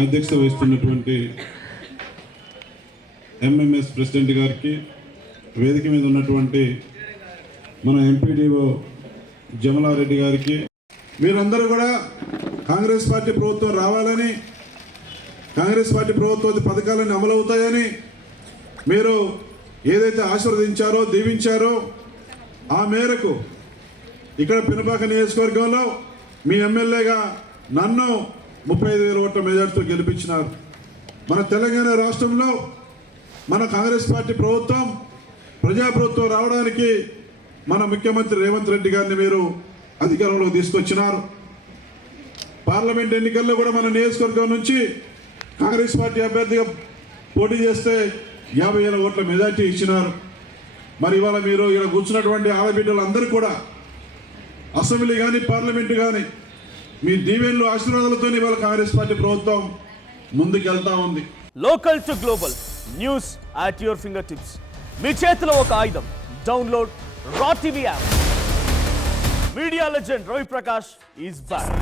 అధ్యక్షత వహిస్తున్నటువంటి MMS president గారికి, వేదిక మీద ఉన్నటువంటి మన ఎంపీడీఓ జమలారెడ్డి గారికి, మీరందరూ కూడా కాంగ్రెస్ పార్టీ ప్రభుత్వం రావాలని, కాంగ్రెస్ పార్టీ ప్రభుత్వం పథకాలన్నీ అమలవుతాయని మీరు ఏదైతే ఆశీర్వదించారో, దీవించారో ఆ మేరకు ఇక్కడ పినపాక నియోజకవర్గంలో మీ ఎమ్మెల్యేగా నన్ను 35,000 ఓట్ల మెజార్టీతో గెలిపించినారు. మన తెలంగాణ రాష్ట్రంలో మన కాంగ్రెస్ పార్టీ ప్రభుత్వం, ప్రజాప్రభుత్వం రావడానికి మన ముఖ్యమంత్రి రేవంత్ రెడ్డి గారిని మీరు అధికారంలోకి తీసుకొచ్చినారు. పార్లమెంట్ ఎన్నికల్లో కూడా మన నియోజకవర్గం నుంచి కాంగ్రెస్ పార్టీ అభ్యర్థిగా పోటీ చేస్తే 50,000 ఓట్ల మెజార్టీ ఇచ్చినారు. మరి ఇవాళ మీరు ఇక్కడ కూర్చున్నటువంటి ఆడబిడ్డలు అందరూ కూడా అసెంబ్లీ కానీ పార్లమెంటు కానీ మీ దీవెనలు ఆశీర్వాదాలతో ఇవాళ కాంగ్రెస్ పార్టీ ప్రభుత్వం ముందుకెళ్తా ఉంది. Local to global news at your fingertips. మీ చేతిలో ఒక ఆయుధం. Download R TV app. Media legend Ravi Prakash is back.